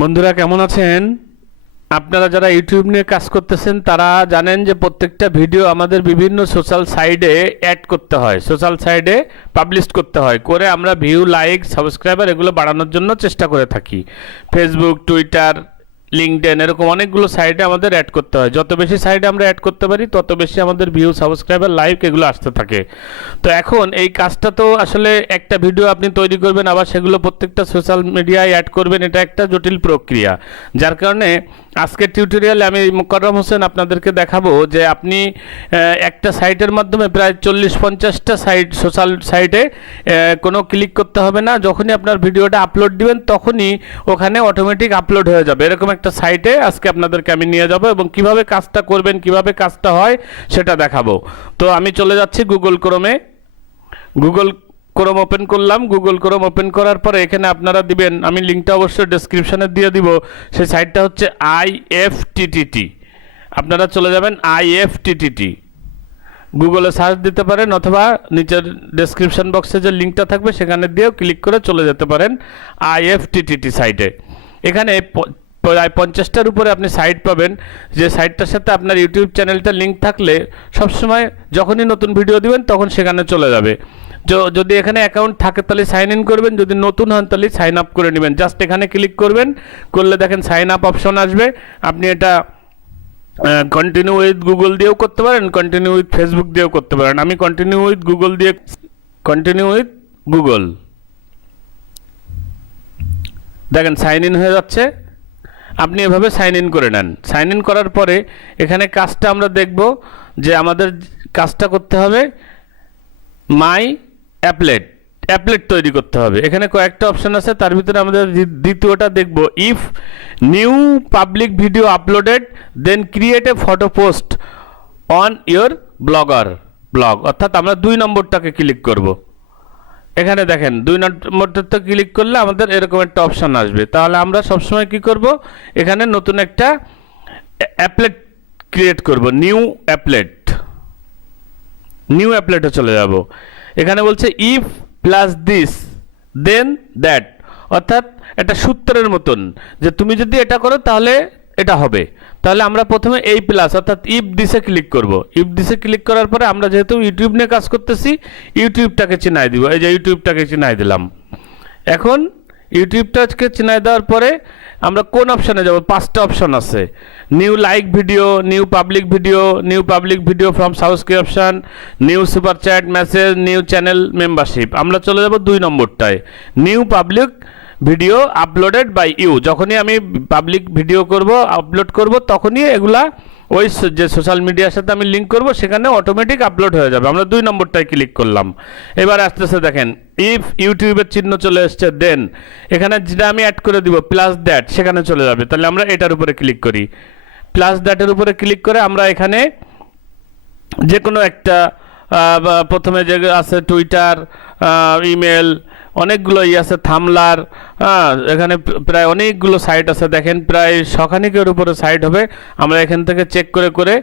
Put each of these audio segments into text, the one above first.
বন্ধুরা কেমন আছেন? আপনারা যারা ইউটিউব নিয়ে কাজ করতেছেন তারা জানেন যে প্রত্যেকটা ভিডিও আমাদের বিভিন্ন সোশ্যাল সাইটে অ্যাড করতে হয়, সোশ্যাল সাইটে পাবলিশ করতে হয়, করে আমরা ভিউ, লাইক, সাবস্ক্রাইবার এগুলো বাড়ানোর জন্য চেষ্টা করে থাকি। ফেসবুক, টুইটার, লিঙ্কডইন এরকম অনেকগুলো সাইটে আমাদের অ্যাড করতে হয়। যত বেশি সাইটে আমরা অ্যাড করতে পারি তত বেশি আমাদের ভিউ, সাবস্ক্রাইবার, লাইক এগুলো আসতে থাকে। তো এখন এই কাজটা তো আসলে একটা ভিডিও আপনি তৈরি করবেন আবার সেগুলো প্রত্যেকটা সোশ্যাল মিডিয়ায় অ্যাড করবেন, এটা একটা জটিল প্রক্রিয়া। যার কারণে আজকের টিউটোরিয়ালে আমি মোকাররম হোসেন আপনাদেরকে দেখাবো যে আপনি একটা সাইটের মাধ্যমে প্রায় 40-50টা সাইট, সোশ্যাল সাইটে কোনো ক্লিক করতে হবে না। যখনই আপনার ভিডিওটা আপলোড দিবেন তখনই ওখানে অটোমেটিক আপলোড হয়ে যাবে। এরকম একটা সাইটে আজকে আপনাদেরকে আমি নিয়ে যাব এবং কিভাবে কাজটা করবেন, কিভাবে কাজটা হয় সেটা দেখাবো। তো আমি চলে যাচ্ছি গুগল ক্রোমে। গুগল ক্রোম ওপেন করলাম। গুগল ক্রোম ওপেন করার পরে এখানে আপনারা দিবেন, আমি লিঙ্কটা অবশ্যই ডেসক্রিপশানে দিয়ে দিব। সেই সাইটটা হচ্ছে IFTTT। আপনারা চলে যাবেন IFTTT, গুগলে সার্চ দিতে পারেন অথবা নিচের ডেসক্রিপশন বক্সে যে লিঙ্কটা থাকবে সেখানে দিয়েও ক্লিক করে চলে যেতে পারেন IFTTT সাইটে। এখানে প্রায় 50টার উপরে আপনি সাইট পাবেন, যে সাইটটার সাথে আপনার ইউটিউব চ্যানেলটা লিঙ্ক থাকলে সবসময় যখনই নতুন ভিডিও দিবেন তখন সেখানে চলে যাবে। যদি এখানে অ্যাকাউন্ট থাকে তাহলে সাইন ইন করবেন, যদি নতুন হন তাহলে সাইন আপ করে নেবেন। জাস্ট এখানে ক্লিক করবেন, করলে দেখেন সাইন আপ অপশন আসবে। আপনি এটা কন্টিনিউ উইথ গুগল দিয়েও করতে পারেন, কন্টিনিউ উইথ ফেসবুক দিয়েও করতে পারেন। আমি কন্টিনিউ উইথ গুগল দিয়ে, কন্টিনিউ উইথ গুগল, দেখেন সাইন ইন হয়ে যাচ্ছে। আপনি এভাবে সাইন ইন করে নেন। সাইন ইন করার পরে এখানে কাজটা আমরা দেখব যে আমাদের কাজটা করতে হবে মাই অ্যাপলেট তৈরি করতে হবে। এখানে কয়েকটা অপশন আছে, তার ভিতরে আমাদের দ্বিতীয়টা দেখব, if new public video uploaded then create a photo post on your blog, অর্থাৎ আমরা 2 নম্বরটাকে ক্লিক করব। এখানে দেখেন 2 নম্বরটাতে ক্লিক করলে আমাদের এরকম একটা অপশান আসবে। তাহলে আমরা সবসময় কি করব, এখানে নতুন একটা অ্যাপলেট ক্রিয়েট করব, নিউ অ্যাপলেটে চলে যাব। এখানে বলছে if plus this then that, অর্থাৎ একটা সূত্রের মতন যে তুমি যদি এটা করো তাহলে এটা হবে। তাহলে আমরা প্রথমে এই প্লাস অর্থাৎ ইফ দিসে ক্লিক করব। ইফ দিসে ক্লিক করার পরে আমরা যেহেতু ইউটিউব নিয়ে কাজ করতেছি ইউটিউবটাকে চিনাই দিব। এই যে ইউটিউবটাকে চিনাই দিলাম। এখন ইউটিউবটাকে চিনাই দেওয়ার পরে আমরা কোন অপশানে যাব? 5টা অপশন আছে, new like video, new public video from subscription, new super chat, message, new channel membership. আমরা চলে যাব 2 নম্বরটায়, new public video uploaded by you. যখনই আমি পাবলিক ভিডিও করব, আপলোড করব, তখনই এগুলা ওই যে সোশ্যাল মিডিয়ার সাথে আমি লিঙ্ক করব সেখানে অটোমেটিক আপলোড হয়ে যাবে। আমরা 2 নম্বরটায় ক্লিক করলাম। এবার আসতেছে দেখেন ইফ ইউটিউবের চিহ্ন চলে এসছে, দেন এখানে যেটা আমি অ্যাড করে দিব প্লাস দ্যাট সেখানে চলে যাবে। তাহলে আমরা এটার উপরে ক্লিক করি। প্লাস দ্যাটের উপরে ক্লিক করে আমরা এখানে যে কোনো একটা প্রথমে যে আছে টুইটার, ইমেল, অনেকগুলো আছে, থামলার, এখানে প্রায় অনেকগুলো সাইট আছে। দেখেন প্রায় 100খানিকের উপরে সাইট হবে। আমরা এখান থেকে চেক করে করে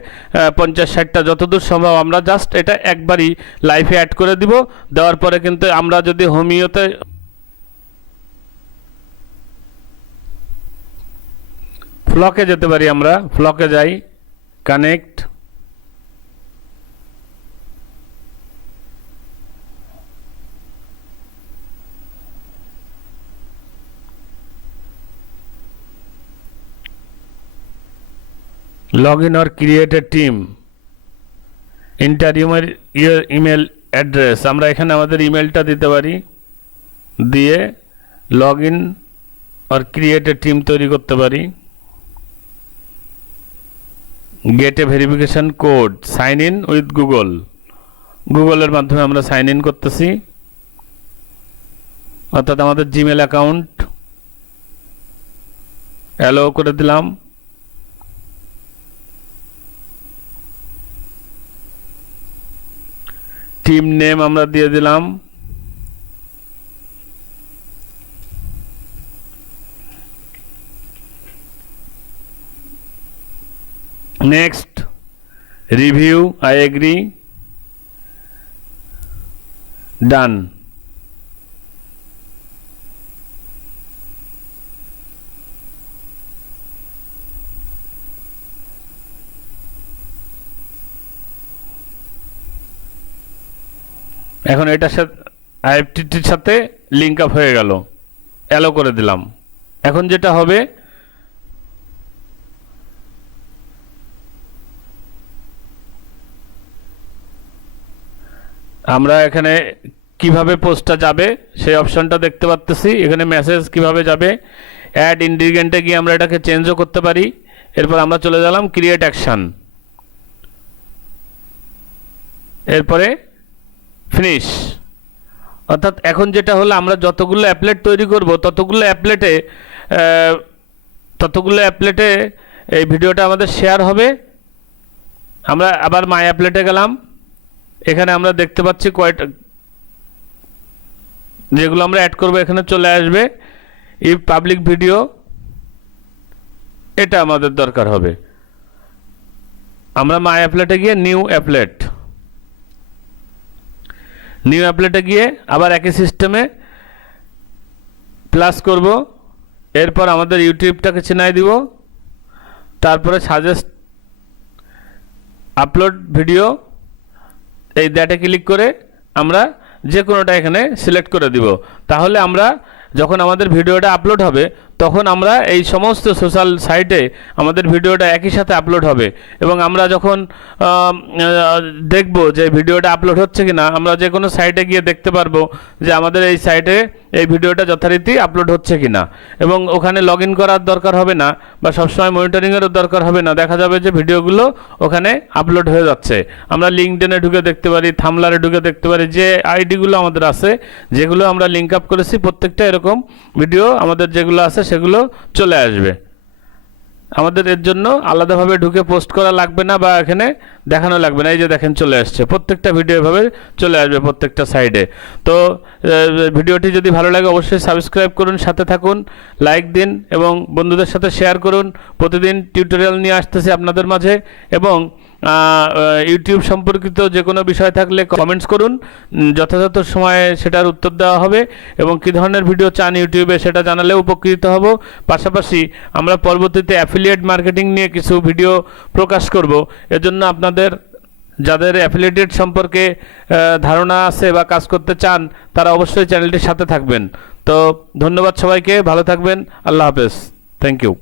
50-60টা যতদূর সম্ভব আমরা জাস্ট এটা একবারই লাইভে অ্যাড করে দিব। দেওয়ার পরে কিন্তু আমরা যদি হোমিওতে ফ্লকে যেতে পারি, আমরা ফ্লকে যাই, connect, log in or create a team, enter your email address। আমরা এখানে আমাদের ইমেলটা দিতে পারি, দিয়ে লগ ইন আর ক্রিয়েট এ টিম তৈরি করতে পারি। Get a verification code, sign in with গুগলের মাধ্যমে আমরা সাইন ইন করতেছি, অর্থাৎ আমাদের জিমেল অ্যাকাউন্ট অ্যালো করে দিলাম। টিম নেম আমরা দিয়ে দিলাম। নেক্সট, রিভিউ, আই এগ্রি, ডান। এখন এটার সাথে আইএফটিটির সাথে লিঙ্ক আপ হয়ে গেল, অ্যালো করে দিলাম। এখন যেটা হবে, আমরা এখানে কিভাবে পোস্টটা যাবে সেই অপশনটা দেখতে পাচ্ছি। এখানে মেসেজ কিভাবে যাবে, অ্যাড ইনগ্রিডিয়েন্টে গিয়ে আমরা এটাকে চেঞ্জও করতে পারি। এরপর আমরা চলে গেলাম ক্রিয়েট অ্যাকশন, এরপরে ফিনিশ। অর্থাৎ এখন যেটা হলো, আমরা যতগুলো অ্যাপলেট তৈরি করব ততগুলো অ্যাপলেটে এই ভিডিওটা আমাদের শেয়ার হবে। আমরা আবার মাই অ্যাপলেটে গেলাম, এখানে আমরা দেখতে পাচ্ছি কয়টা যেগুলো আমরা অ্যাড করব এখানে চলে আসবে। এই পাবলিক ভিডিও, এটা আমাদের দরকার হবে। আমরা মাই অ্যাপলেটে গিয়ে নিউ অ্যাপলেটে গিয়ে আবার একই সিস্টেমে প্লাস করব। এরপর আমাদের ইউটিউবটাকে চিনাই দিব, তারপরে সাজেস্ট আপলোড ভিডিও, এই দ্যাটে ক্লিক করে আমরা যে কোনোটা এখানে সিলেক্ট করে দিব। তাহলে আমরা যখন আমাদের ভিডিওটা আপলোড হবে তখন আমরা এই সমস্ত সোশ্যাল সাইটে আমাদের ভিডিওটা একই সাথে আপলোড হবে, এবং আমরা যখন দেখব যে ভিডিওটা আপলোড হচ্ছে কিনা, আমরা যে কোনো সাইটে গিয়ে দেখতে পারবো যে আমাদের এই সাইটে এই ভিডিওটা যথারীতি আপলোড হচ্ছে কিনা। এবং ওখানে লগ ইন করার দরকার হবে না, বা সবসময় মনিটরিংয়েরও দরকার হবে না। দেখা যাবে যে ভিডিওগুলো ওখানে আপলোড হয়ে যাচ্ছে। আমরা লিঙ্কডইনে ঢুকে দেখতে পারি, থামলারে ঢুকে দেখতে পারি, যে আইডিগুলো আমাদের আছে, যেগুলো আমরা লিঙ্ক আপ করেছি, প্রত্যেকটা এরকম ভিডিও আমাদের যেগুলো আছে সেগুলো চলে আসবে। আমাদের এর জন্য আলাদাভাবে ঢুকে পোস্ট করা লাগবে না, বা এখানে দেখানো লাগবে না। এই যে দেখেন চলে আসছে, প্রত্যেকটা ভিডিও এভাবে চলে আসবে প্রত্যেকটা সাইডে। তো ভিডিওটি যদি ভালো লাগে অবশ্যই সাবস্ক্রাইব করুন, সাথে থাকুন, লাইক দিন এবং বন্ধুদের সাথে শেয়ার করুন। প্রতিদিন টিউটোরিয়াল নিয়ে আসতেছি আপনাদের মাঝে, এবং ইউটিউব সম্পর্কিত যে কোনো বিষয় থাকলে কমেন্টস করুন, যথাযথ সময়ে সেটার উত্তর দেওয়া হবে। এবং কী ধরনের ভিডিও চান ইউটিউবে সেটা জানালে উপকৃত হব। পাশাপাশি আমরা পরবর্তীতে অ্যাফিলিয়েট মার্কেটিং নিয়ে কিছু ভিডিও প্রকাশ করব। এজন্য আপনাদের যাদের অ্যাফিলিয়েটেড সম্পর্কে ধারণা আছে বা কাজ করতে চান, তারা অবশ্যই চ্যানেলটির সাথে থাকবেন। তো ধন্যবাদ সবাইকে, ভালো থাকবেন, আল্লাহ হাফেজ, থ্যাংক ইউ।